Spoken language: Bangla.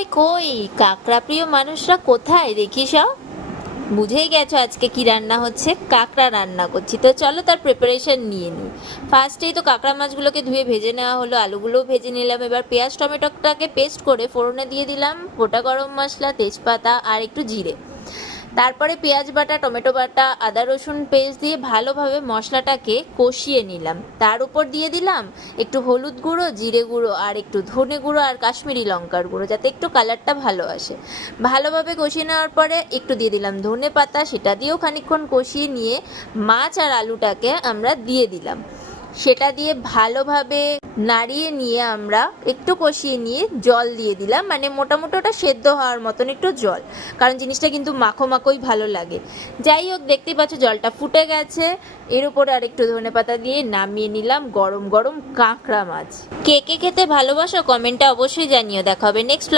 কই কই কাকড়া প্রিয় মানুষরা কোথায় দেখি সব? বুঝেই গেছো আজকে কি রান্না হচ্ছে, কাঁকড়া রান্না করছি। তো চলো তার প্রিপারেশন নিয়ে নিই। ফার্স্টেই তো কাঁকড়া মাছগুলোকে ধুয়ে ভেজে নেওয়া হলো, আলুগুলোও ভেজে নিলাম। এবার পেঁয়াজ টমেটোটাকে পেস্ট করে ফোড়নে দিয়ে দিলাম গোটা গরম মশলা, তেজপাতা আর একটু জিরে। তারপরে পেঁয়াজ বাটা, টমেটো বাটা, আদা রসুন পেস্ট দিয়ে ভালোভাবে মশলাটাকে কষিয়ে নিলাম। তার উপর দিয়ে দিলাম একটু হলুদ গুঁড়ো, জিরে গুঁড়ো আর একটু ধনে গুঁড়ো আর কাশ্মীরি লঙ্কার গুঁড়ো, যাতে একটু কালারটা ভালো আসে। ভালোভাবে কষিয়ে নেওয়ার পরে একটু দিয়ে দিলাম ধনে পাতা, সেটা দিয়েও খানিকক্ষণ কষিয়ে নিয়ে মাছ আর আলুটাকে আমরা দিয়ে দিলাম। সেটা দিয়ে ভালোভাবে নাড়িয়ে নিয়ে আমরা একটু কষিয়ে নিয়ে জল দিয়ে দিলাম, মানে মোটামুটি ওটা সেদ্ধ হওয়ার মতন একটু জল, কারণ জিনিসটা কিন্তু মাখো মাখোই ভালো লাগে। যাই হোক, দেখতেই পাচ্ছ জলটা ফুটে গেছে। এর উপরে আর একটু ধনেপাতা দিয়ে নামিয়ে নিলাম গরম গরম কাঁকড়া মাছ। কে কে খেতে ভালোবাসো কমেন্টে অবশ্যই জানিও। দেখা হবে নেক্সট